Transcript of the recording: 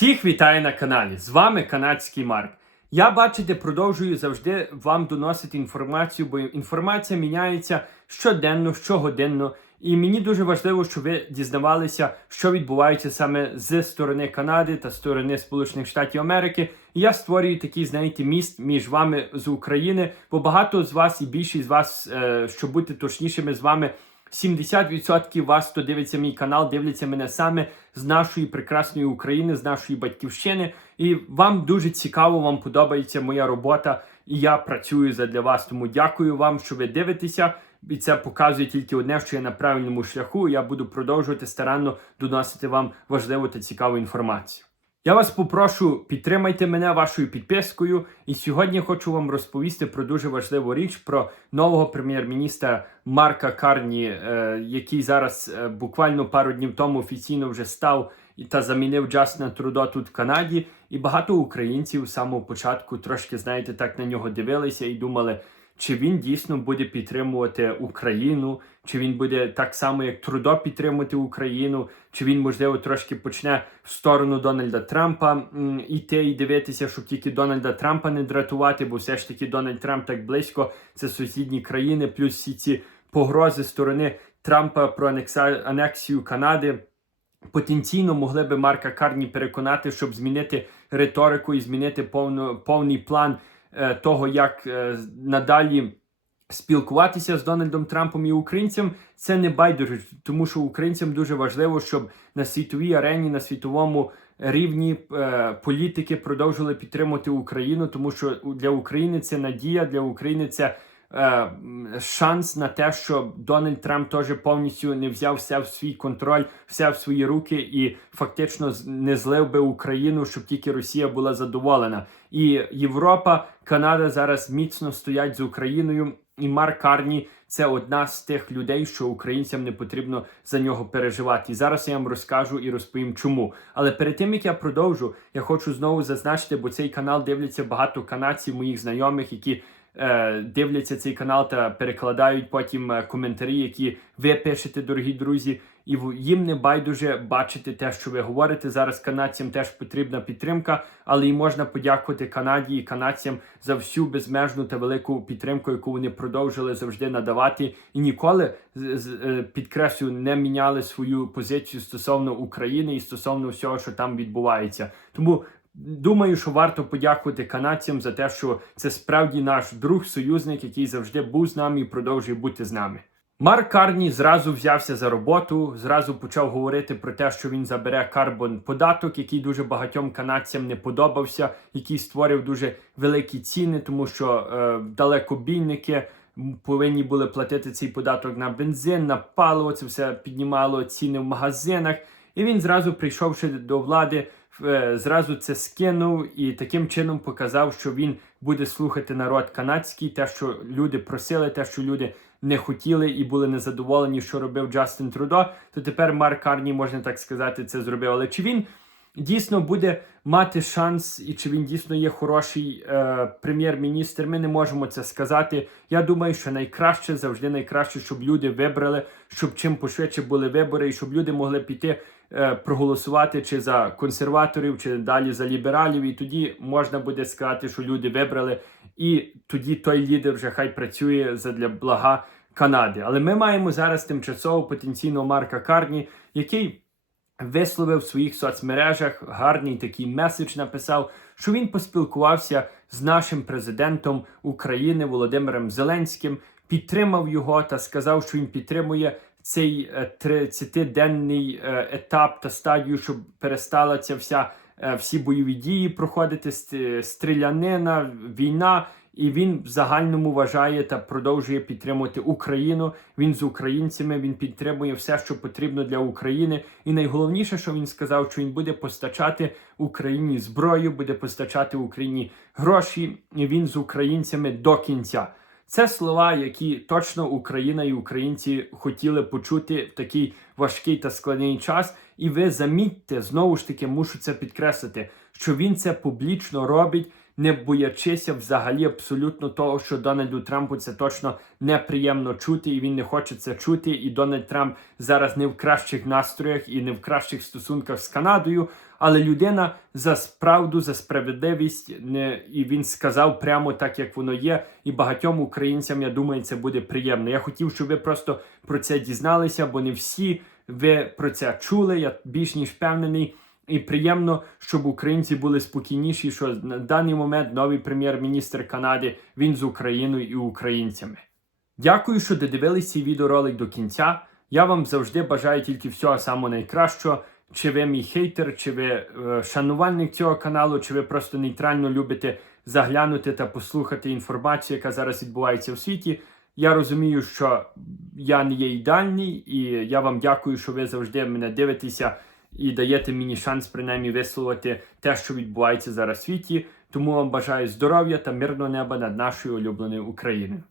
Всіх вітаю на каналі. З вами канадський Марк. Я бачите, продовжую завжди вам доносити інформацію, бо інформація міняється щоденно, щогоденно. І мені дуже важливо, щоб ви дізнавалися, що відбувається саме з сторони Канади та сторони Сполучених Штатів Америки. І я створюю такий, знаєте, міст між вами з України, бо багато з вас і більшість з вас, е, щоб бути точнішими з вами. 70% вас, хто дивиться мій канал, дивляться мене саме з нашої прекрасної України, з нашої батьківщини. І вам дуже цікаво, вам подобається моя робота, і я працюю задля вас. Тому дякую вам, що ви дивитеся. І це показує тільки одне, що я на правильному шляху. Я буду продовжувати старанно доносити вам важливу та цікаву інформацію. Я вас попрошу, підтримайте мене вашою підпискою. І сьогодні хочу вам розповісти про дуже важливу річ про нового прем'єр-міністра Марка Карні, е, який зараз е, буквально пару днів тому офіційно вже став та замінив Джастина Трудо тут в Канаді. І багато українців самого початку трошки, знаєте, так на нього дивилися і думали. Чи він дійсно буде підтримувати Україну, чи він буде так само, як Трудо підтримувати Україну, чи він, можливо, трошки почне в сторону Дональда Трампа м, іти і дивитися, щоб тільки Дональда Трампа не дратувати, бо все ж таки Дональд Трамп так близько, це сусідні країни, плюс всі ці погрози сторони Трампа про анексію Канади. Потенційно могли би Марка Карні переконати, щоб змінити риторику і змінити повно, повний план того, як е, надалі спілкуватися з Дональдом Трампом і українцям. Це не байдуже, тому що українцям дуже важливо, щоб на світовій арені, на світовому рівні е, політики продовжили підтримувати Україну, тому що для України це надія, для України це е, шанс на те, що Дональд Трамп теж повністю не взяв все в свій контроль, все в свої руки і фактично не злив би Україну, щоб тільки Росія була задоволена. І Європа, Канада зараз міцно стоять з Україною. І Марк Карні це одна з тих людей, що українцям не потрібно за нього переживати. Зараз я вам розкажу і розповім, чому. Але перед тим як я продовжу, я хочу знову зазначити, бо цей канал дивляться багато канадців, моїх знайомих, які дивляться цей канал та перекладають потім е, коментарі, які ви пишете, дорогі друзі. І їм не байдуже бачити те, що ви говорите. Зараз канадцям теж потрібна підтримка, але і можна подякувати Канаді і канадцям за всю безмежну та велику підтримку, яку вони продовжили завжди надавати, і ніколи е, підкреслю не міняли свою позицію стосовно України і стосовно всього, що там відбувається. Тому Думаю, що варто подякувати канадцям за те, що це справді наш друг, союзник, який завжди був з нами і продовжує бути з нами. Марк Карні зразу взявся за роботу, зразу почав говорити про те, що він забере карбон податок, який дуже багатьом канадцям не подобався, який створив дуже великі ціни, тому що е, далекобійники повинні були платити цей податок на бензин, на паливо. Це все піднімало ціни в магазинах. І він зразу, прийшовши до влади, зразу це скинув і таким чином показав, що він буде слухати народ канадський, те, що люди просили, те, що люди не хотіли і були незадоволені, що робив Джастин Трудо. То тепер Марк Карні, можна так сказати, це зробив. Але чи він дійсно буде мати шанс, і чи він дійсно є хороший е, прем'єр-міністр? Ми не можемо це сказати. Я думаю, що найкраще завжди найкраще, щоб люди вибрали, щоб чим пошвидше були вибори, і щоб люди могли піти е, проголосувати чи за консерваторів, чи далі за лібералів. І тоді можна буде сказати, що люди вибрали, і тоді той лідер вже хай працює задля блага Канади. Але ми маємо зараз тимчасово потенційного Марка Карні, який висловив в своїх соцмережах гарний такий меседж написав, що він поспілкувався з нашим президентом України Володимиром Зеленським, підтримав його та сказав, що він підтримує цей е, 30-денний е, етап та стадію, щоб перестала ця вся е, всі бойові дії проходити, стрілянина, війна. І він в загальному вважає та продовжує підтримувати Україну. Він з українцями, він підтримує все, що потрібно для України. І найголовніше, що він сказав, що він буде постачати Україні зброю, буде постачати Україні гроші. І він з українцями до кінця. Це слова, які точно Україна і українці хотіли почути в такий важкий та складний час. І ви замітьте, знову ж таки, мушу це підкреслити, що він це публічно робить, не боячися взагалі абсолютно того, що Дональду Трампу це точно неприємно чути, і він не хоче це чути. І Дональд Трамп зараз не в кращих настроях і не в кращих стосунках з Канадою. але людина за справду, за справедливість не і він сказав прямо так, як воно є. І багатьом українцям, я думаю, це буде приємно. Я хотів, щоб ви просто про це дізналися, бо не всі ви про це чули. Я більш ніж впевнений. І приємно, щоб українці були спокійніші, що на даний момент новий прем'єр-міністр Канади він з Україною і українцями. Дякую, що додивились цей відеоролик до кінця. Я вам завжди бажаю тільки всього самого найкращого. Чи ви мій хейтер, чи ви е, шанувальник цього каналу, чи ви просто нейтрально любите заглянути та послухати інформацію, яка зараз відбувається в світі. Я розумію, що я не є ідеальний, і я вам дякую, що ви завжди мене дивитеся і даєте мені шанс принаймні висловити те, що відбувається зараз в світі. Тому вам бажаю здоров'я та мирного неба над нашою улюбленою Україною.